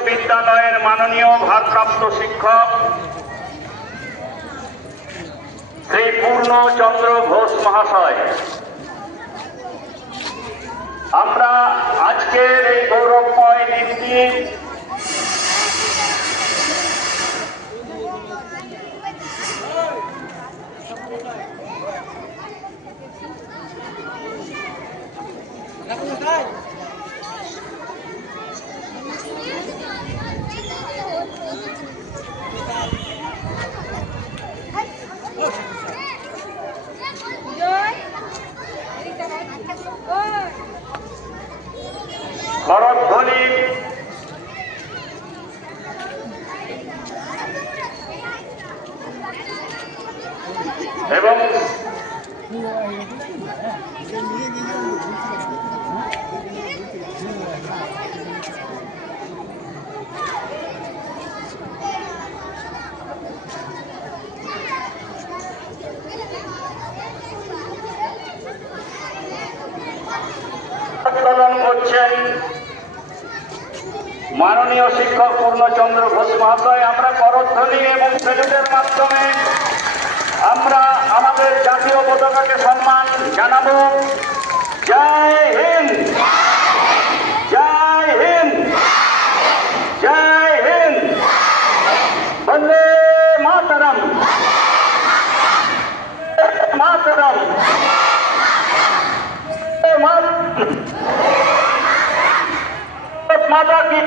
বিশ্ববিদ্যালয়ের মাননীয় ভারপ্রাপ্ত শিক্ষক শ্রী পূর্ণচন্দ্র ঘোষ মহাশয়, আমরা আজকের এই গৌরবময় দিনটি করধ্বনি এবং উত্তোলন করছেন মাননীয় শিক্ষক পূর্ণচন্দ্র ঘোষ মহাশয়। আমরা করধ্বনি এবং স্যালুটের মাধ্যমে আমরা আমাদের জাতীয় পতাকাকে সম্মান জানাবো। জয় হিন্দ, জয় হিন্দ, জয় হিন্দ, বন্দে মাতরম, মাতরম, माता की,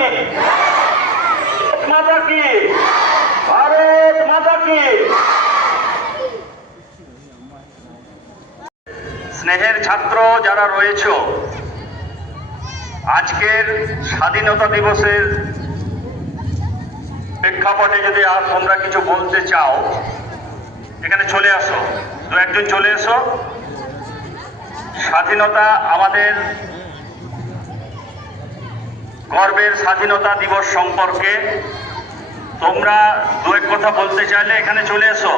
माता की, भारत माता की। স্নেহের ছাত্র যারা রয়েছে, আজকের স্বাধীনতা দিবসের প্রেক্ষাপটে যদি তোমরা কিছু বলতে চাও, এখানে চলে আসো, দু একজন চলে এসো। স্বাধীনতা আমাদের গর্বের স্বাধীনতা দিবস সম্পর্কে তোমরা দু এক কথা বলতে চাইলে এখানে চলে এসো।